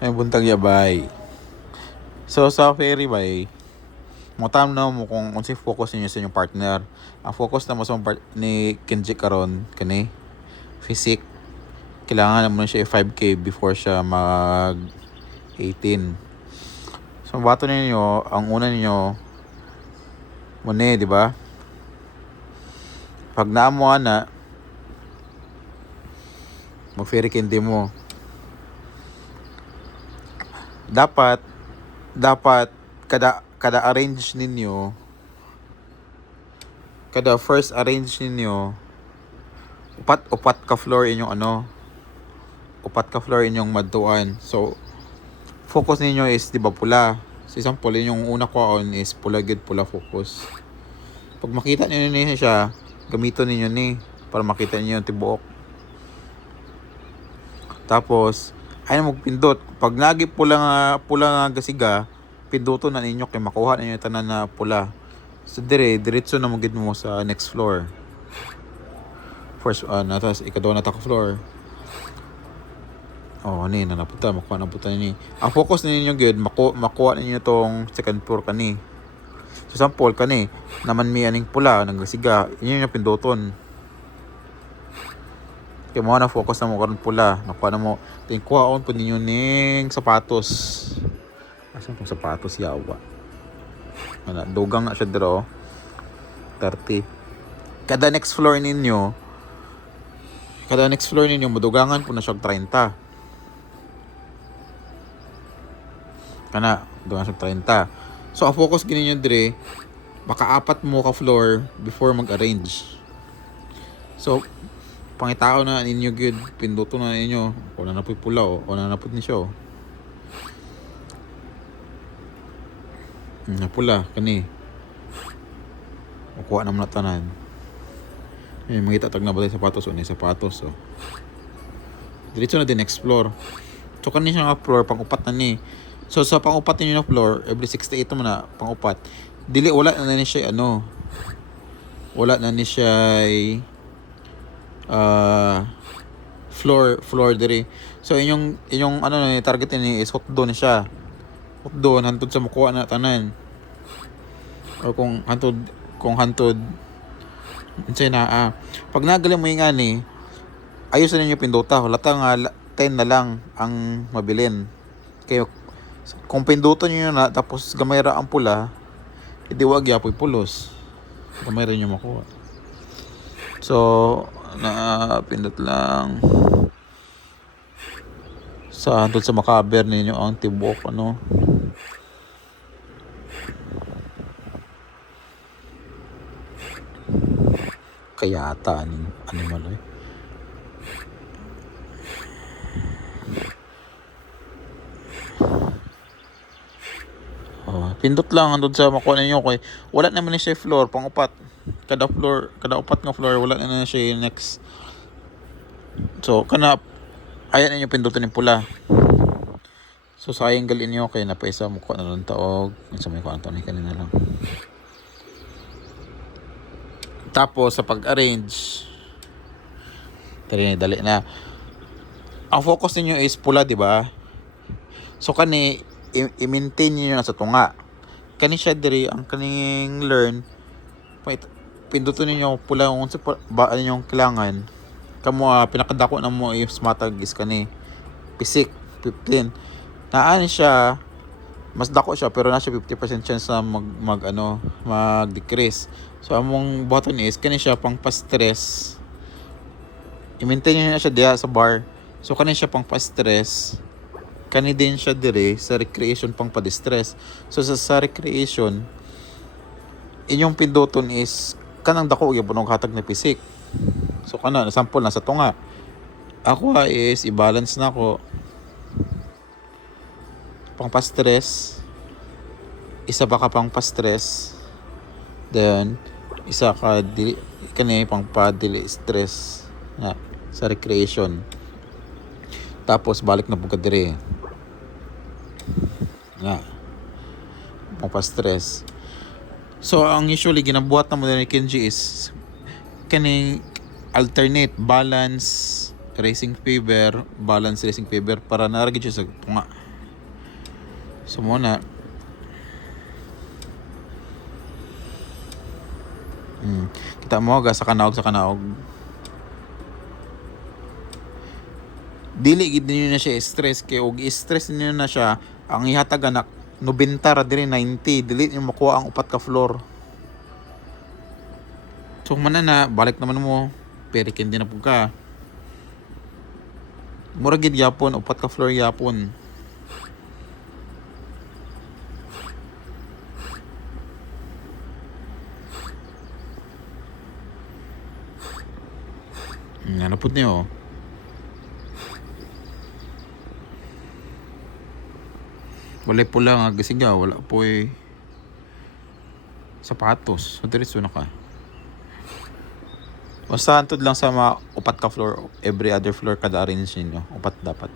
Ay buntag yabay. So sa ferry bay, mo tam na mo kung si focus niyo sa inyong partner. Ang focus na mo sa ni Kenji karon kani physics. Kailangan mo siya 5K before siya mag 18. So bato ninyo, ang una ninyo muna, di ba? Pag naamo na mo ferry kendi mo. Dapat kada arrange ninyo, kada first arrange ninyo, upat ka floor inyong upat ka floor inyong madtuan. So focus ninyo is di ba pula. So example, yung una ko on is pula gid, pula focus. Pag makita niyo ni siya, gamiton ninyo ni para makita niyo yung tibuok. Tapos ay magpindot. Pag nagi pula nga gasiga, pinduto na ninyo kay makuha ninyo yung tanan na pula. So diretso na mo gid mo sa next floor. First tapos ikaduha na ta ka floor. Ni nanaputa, makuha na puta ni. Ang focus ninyo gid makuha ninyo tong second floor kani. So sample kani naman mi aning pula nagasiga, inyo yung pinduton. Kaya mo na focus na mo karon pula. Nakuha na mo. Tingkuha on po ninyo ning sapatos. Asan tong sapatos yawa? Dugang na siya dito. 30. Kada next floor ninyo, madugangan po na siya 30. Dugangan siya 30. So ang focus gini nyo dire, baka 4 mo ka floor before mag-arrange. So pangitao na ninyo gyud, pinduto na ninyo kung na napoy pula o na napud ni siya na pula kani makuha na mo na tanan. Makita tag na ba sapatos o ni sapatos diretso na din explore. So kani siya nga floor pang-upat na ni. So sa pang-upat ninyo na floor every 68 mo na pang-upat dili wala na ni siya wala na ni siya floor dire. So inyong target ni is hotdo ni siya. Hotdo hantod sa makuha na tanan. O kung hantod unsay na pag nagali mo nga ni ayos na ninyo pinduta. Halata nga 10 na lang ang mabilin. Kaya kung pinduto niyo na tapos gamay ra ang pula, hindi wag yapoy pulos. Gamay ra niyo makuha. So pindot lang sa hantod sa makaber ninyo ang tibok kaya ata animal pindot lang hantod sa makuha ninyo kay wala naman ni siya floor pang-upat. Kada upat nga floor wala na siya next. So ayan ninyo pindutin yung pula. So sayang galin nyo kay napaisa mo ko na lang taog sa may kuha ni kanina lang. Tapos sa pag-arrange dali na ang focus niyo is pula, di ba? So kani i-maintain niyo na sa tunga. Kani siya diri ang kaning learn pinduton niyo pula kung sa ba yung kailangan kamo pinakadako na mo is matag is kani pisik 15 naan siya mas dako siya pero na siya 50% chance na mag decrease. So among button is kani siya pang pa-stress i-maintain niyo na siya diya sa bar. So kani siya pang pa-stress kani din siya dire sa recreation pang pa-distress. So sa recreation inyong pinduton is kanang dako gyud punog hatag na pisik. So sample na sa tunga. Ako is i-balance na ako. Pang pa-stress. Isa pa ka pang pa-stress. Then isa ka kani pang pa-dili stress na sa recreation. Tapos balik na pugad dire. Pang pa-stress. So ang usually ginabuhat na mo ni Kenji is kaning alternate balance racing favor para naragid siya sa tunga. So muna. Kita mo ga sa kanaog. Dili gid ninyo na siya stress kay og stress ninyo na siya ang ihatag anak 90 ra diri 90 dili niyo makuha ang upat ka floor. So man na balik naman mo perikin din na pud ka. Mura gid yapon upat ka floor yapon. Ano pud niyo? Wala pula nga gasiga, wala po sapatos. So diretso na ka. Basta antod lang sa mga upat ka floor, every other floor kada arrange ninyo. Upat dapat.